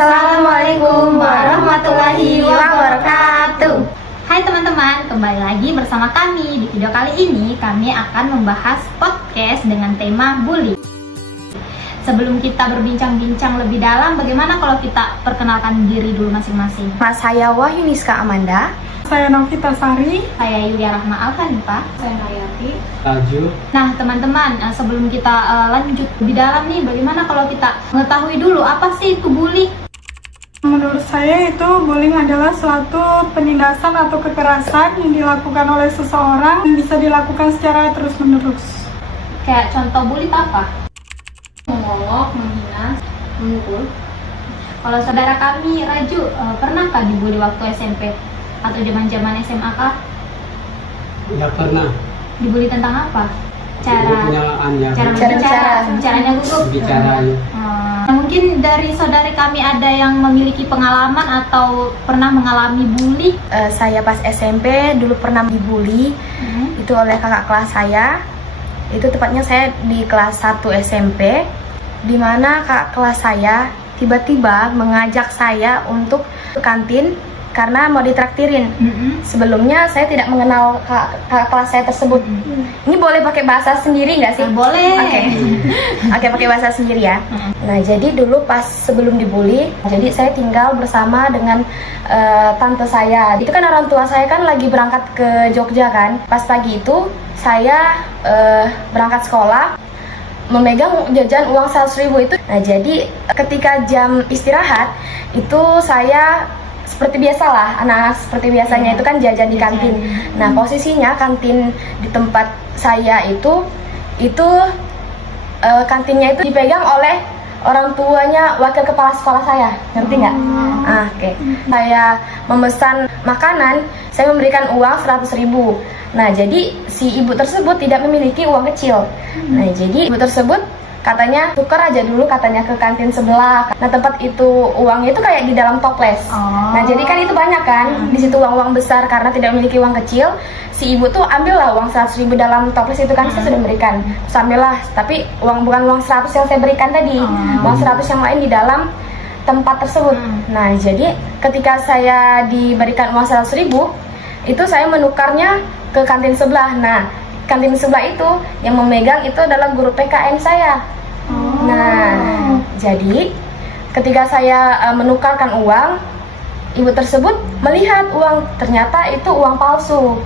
Assalamualaikum warahmatullahi wabarakatuh. Hai teman-teman, kembali lagi bersama kami. Di video kali ini kami akan membahas podcast dengan tema bully. Sebelum kita berbincang-bincang lebih dalam, bagaimana kalau kita perkenalkan diri dulu masing-masing? Saya Wahyuniska Amanda. Saya Novita Sari. Saya Yulia Rahma Alhanifah. Saya Nayati. Taju. Nah teman-teman, sebelum kita lanjut lebih dalam nih, bagaimana kalau kita mengetahui dulu apa sih itu bully? Menurut saya itu bullying adalah suatu penindasan atau kekerasan yang dilakukan oleh seseorang yang bisa dilakukan secara terus-menerus. Kayak contoh bully itu apa? Mengolok, menghina, memukul. Kalau saudara kami Raju, pernahkah dibully waktu SMP atau zaman-zaman SMA kah? Ya pernah. Dibully tentang apa? Penyalaan Cara berbicara, bicaranya gugup. Bicaranya. Mungkin dari saudari kami ada yang memiliki pengalaman atau pernah mengalami bully? Saya pas SMP dulu pernah dibully itu oleh kakak kelas saya. Itu tepatnya saya di kelas 1 SMP, di mana kakak kelas saya tiba-tiba mengajak saya untuk ke kantin karena mau ditraktirin. Sebelumnya saya tidak mengenal kakak kelas saya tersebut. Ini boleh pakai bahasa sendiri nggak sih? Boleh. Oke, pakai bahasa sendiri ya. Nah, jadi dulu pas sebelum dibully, jadi saya tinggal bersama dengan tante saya. Itu kan orang tua saya kan lagi berangkat ke Jogja kan. Pas pagi itu saya berangkat sekolah, memegang jajan uang 100.000 itu. Nah, jadi ketika jam istirahat itu saya seperti biasalah, anak seperti biasanya itu kan jajan di kantin. Nah, posisinya kantin di tempat saya itu kantinnya itu dipegang oleh orang tuanya wakil kepala sekolah saya, ngerti nggak? Oke. Saya memesan makanan, saya memberikan uang 100.000. Nah, jadi si ibu tersebut tidak memiliki uang kecil. Nah, jadi ibu tersebut katanya tukar aja dulu katanya ke kantin sebelah. Nah, tempat itu uangnya itu kayak di dalam toples. Nah, jadi kan itu banyak kan di situ uang-uang besar karena tidak memiliki uang kecil. Si ibu tuh ambillah uang 100.000 dalam toples itu kan saya sudah berikan. Terus ambillah, tapi bukan uang 100 yang saya berikan tadi. Uang 100 yang lain di dalam tempat tersebut. Nah, jadi ketika saya diberikan uang 100.000, itu saya menukarnya ke kantin sebelah. Nah, kantin sebelah itu yang memegang itu adalah guru PKN saya. Nah, jadi ketika saya menukarkan uang, ibu tersebut melihat uang, ternyata itu uang palsu.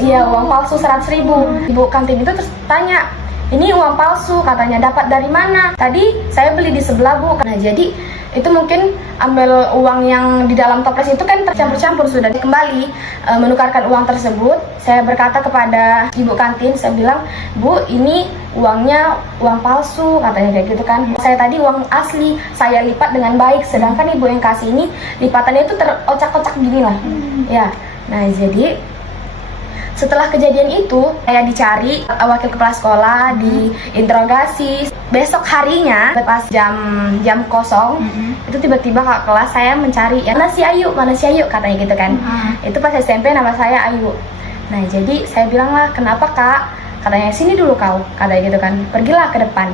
Iya, uang palsu 100.000. Ibu kantin itu terus tanya, ini uang palsu katanya, dapat dari mana? Tadi saya beli di sebelah, Bu. Nah, jadi itu mungkin ambil uang yang di dalam toples itu kan tercampur-campur sudah. Kembali menukarkan uang tersebut, saya berkata kepada ibu kantin, saya bilang, Bu, ini uangnya uang palsu katanya kayak gitu kan. Saya tadi uang asli, saya lipat dengan baik, sedangkan ibu yang kasih ini lipatannya itu terocak-ocak gini lah. Ya, nah jadi setelah kejadian itu, saya dicari wakil kepala sekolah, diinterogasi. Besok harinya, pas jam kosong, itu tiba-tiba kakak kelas saya mencari, mana si Ayu katanya gitu kan. Itu pas SMP nama saya Ayu. Nah, jadi saya bilang lah, kenapa kak? Katanya, sini dulu kau, katanya gitu kan. Pergilah ke depan.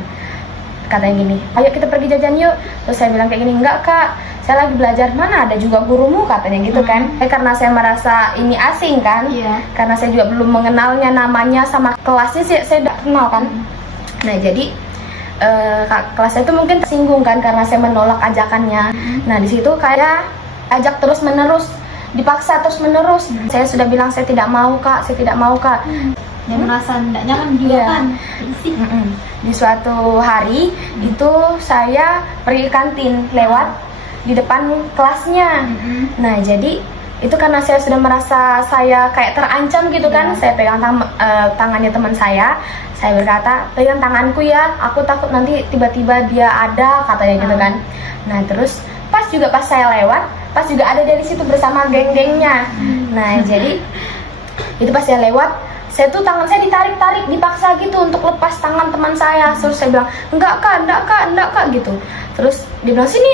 Katanya gini, ayo kita pergi jajan yuk. Terus saya bilang kayak gini, enggak kak, saya lagi belajar. Mana ada juga gurumu, katanya gitu kan. Karena saya merasa ini asing kan, karena saya juga belum mengenalnya namanya sama kelasnya, saya tidak kenal kan. Nah, jadi kelas saya itu mungkin tersinggung kan karena saya menolak ajakannya. Nah, di situ kayak ajak terus menerus, dipaksa terus menerus. Saya sudah bilang saya tidak mau kak, saya tidak mau kak. Dan merasa tidak nyaman juga kan. Di suatu hari itu saya pergi kantin lewat di depan kelasnya. Nah, jadi itu karena saya sudah merasa saya kayak terancam gitu kan. Saya pegang tangannya teman saya berkata, pegang tanganku ya, aku takut nanti tiba-tiba dia ada, katanya gitu kan. Nah, terus pas saya lewat, pas juga ada dari situ bersama geng-gengnya. Nah, jadi itu pas saya lewat, saya tuh tangan saya ditarik-tarik, dipaksa gitu untuk lepas tangan teman saya. Terus saya bilang, enggak kak gitu. Terus dia bilang, sini,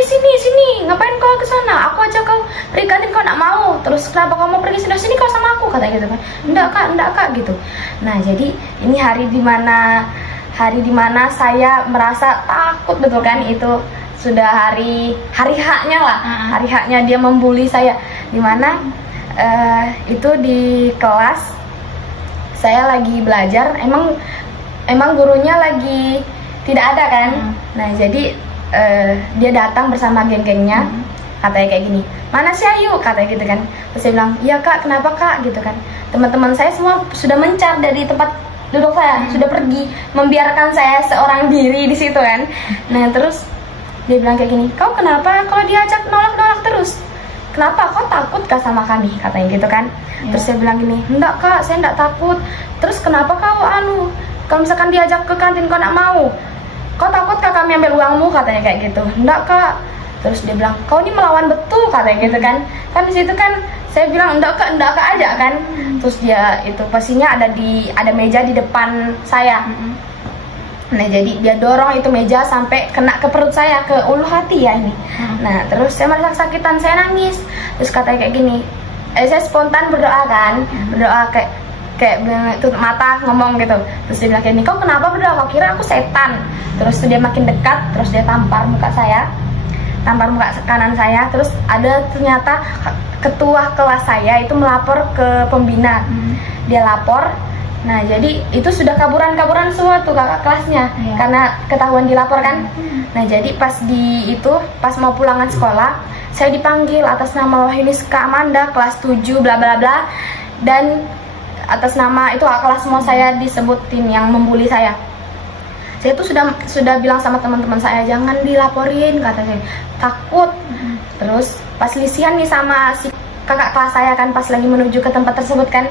ngapain kau ke sana? Aku ajak kau pergi kantin, kau nak mau. Terus kenapa kau mau pergi sini kau sama aku, katanya gitu kan. Enggak kak gitu. Nah, jadi ini hari dimana saya merasa takut betul kan. Itu sudah hari H-nya lah, hari H-nya dia membuli saya. Dimana itu di kelas saya lagi belajar, emang gurunya lagi tidak ada kan. Nah jadi dia datang bersama geng-gengnya, katanya kayak gini, mana si Ayu, katanya gitu kan. Terus saya bilang, iya kak, kenapa kak, gitu kan. Teman-teman saya semua sudah mencar dari tempat duduk saya, sudah pergi, membiarkan saya seorang diri di situ kan. Nah terus dia bilang kayak gini, kau kenapa kalau diajak nolak terus, kenapa kau takut kak sama kami, katanya gitu kan. Terus saya bilang gini, enggak kak, saya enggak takut. Terus kenapa kau kalau misalkan diajak ke kantin kau enggak mau, kau takut kak kami ambil uangmu, katanya kayak gitu. Enggak kak. Terus dia bilang, kau ini melawan betul, katanya gitu kan. Kan di situ kan saya bilang enggak kak aja kan. Terus dia itu pastinya ada meja di depan saya. Nah jadi dia dorong itu meja sampai kena ke perut saya, ke ulu hati ya ini. Nah terus saya merasa kesakitan, saya nangis. Terus katanya kayak gini, saya spontan berdoa kan, berdoa kayak tutup mata ngomong gitu. Terus dia bilang kayak gini, kau kenapa berdoa, kau kira aku setan? Terus dia makin dekat, terus dia tampar muka kanan saya. Terus ada ternyata ketua kelas saya itu melapor ke pembina. Dia lapor. Nah jadi itu sudah kaburan semua tuh kakak kelasnya, karena ketahuan dilapor kan. Nah jadi pas mau pulangan sekolah, saya dipanggil atas nama Wahyuniska Amanda kelas 7 bla bla bla, dan atas nama itu kelas semua saya disebutin yang membuli saya. Saya tuh sudah bilang sama teman-teman saya, jangan dilaporin, kata saya, takut. Terus pas lisihan nih sama si kakak kelas saya kan, pas lagi menuju ke tempat tersebut kan,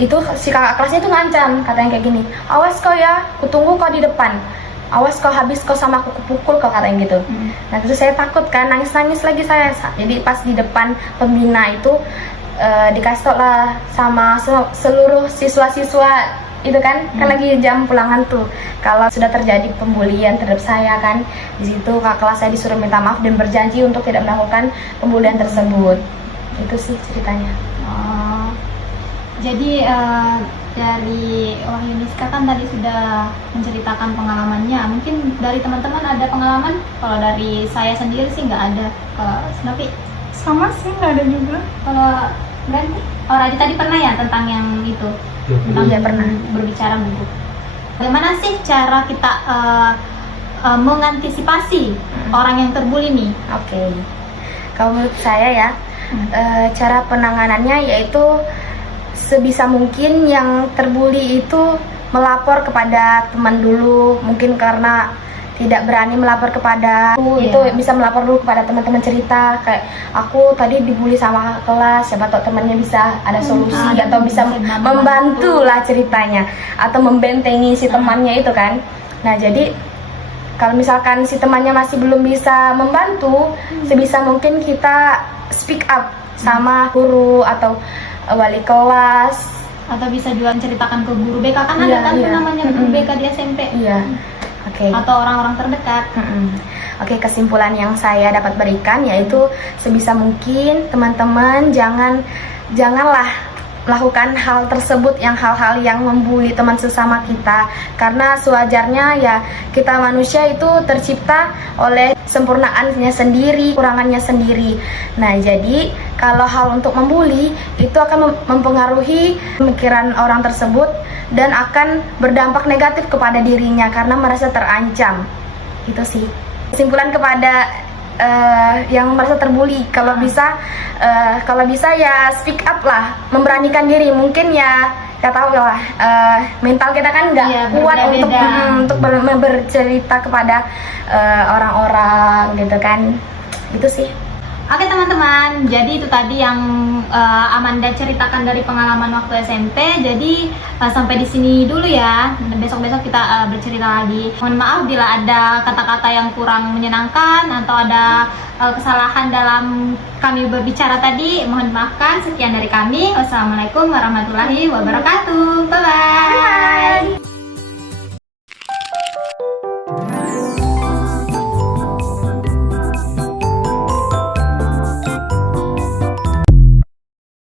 itu si kakak kelasnya tuh ngancam, katanya kayak gini, awas kau ya, kutunggu kau di depan, awas kau habis kau sama aku kupukul kau, katanya gitu. Nah terus saya takut kan, nangis lagi saya. Jadi pas di depan pembina itu dikasih tau lah sama seluruh siswa-siswa itu kan, kan lagi jam pulangan tuh, kalau sudah terjadi pembulian terhadap saya kan. Di situ kakak kelas saya disuruh minta maaf dan berjanji untuk tidak melakukan pembulian tersebut. Itu sih ceritanya. Jadi dari Wahyuniska kan tadi sudah menceritakan pengalamannya. Mungkin dari teman-teman ada pengalaman? Kalau dari saya sendiri sih nggak ada. Kalau Snovi? Sama sih, nggak ada juga. Kalau Brandy? Oh Radit tadi pernah ya tentang yang itu? Tentang pernah berbicara buku. Bagaimana sih cara kita mengantisipasi orang yang terbuli nih? Oke. Kalau menurut saya ya, cara penanganannya yaitu sebisa mungkin yang terbuli itu melapor kepada teman dulu. Mungkin karena tidak berani melapor kepada itu bisa melapor dulu kepada teman-teman, cerita kayak aku tadi dibully sama kelas, siapa tahu temannya bisa ada solusi atau bisa membantu lah ceritanya, atau membentengi si temannya itu kan. Nah jadi kalau misalkan si temannya masih belum bisa membantu, sebisa mungkin kita speak up sama guru atau wali kelas, atau bisa juga menceritakan ke guru BK kan, ada kan namanya guru BK di SMP. Atau orang-orang terdekat. Oke, kesimpulan yang saya dapat berikan yaitu sebisa mungkin teman-teman janganlah melakukan hal tersebut, hal-hal yang membuli teman sesama kita, karena sewajarnya ya kita manusia itu tercipta oleh sempurnaannya sendiri, kurangannya sendiri. Nah jadi kalau hal untuk membuli itu akan mempengaruhi pemikiran orang tersebut dan akan berdampak negatif kepada dirinya karena merasa terancam. Itu sih kesimpulan kepada yang merasa terbuli. Kalau bisa ya speak up lah, memberanikan diri. Mungkin ya kita tahu lah, mental kita kan nggak kuat untuk bercerita kepada orang-orang gitu kan. Itu sih. Oke teman-teman, jadi itu tadi yang Amanda ceritakan dari pengalaman waktu SMP. Jadi sampai di sini dulu ya. Besok-besok kita bercerita lagi. Mohon maaf bila ada kata-kata yang kurang menyenangkan atau ada kesalahan dalam kami berbicara tadi. Mohon dimaafkan. Sekian dari kami. Wassalamualaikum warahmatullahi wabarakatuh. Bye bye.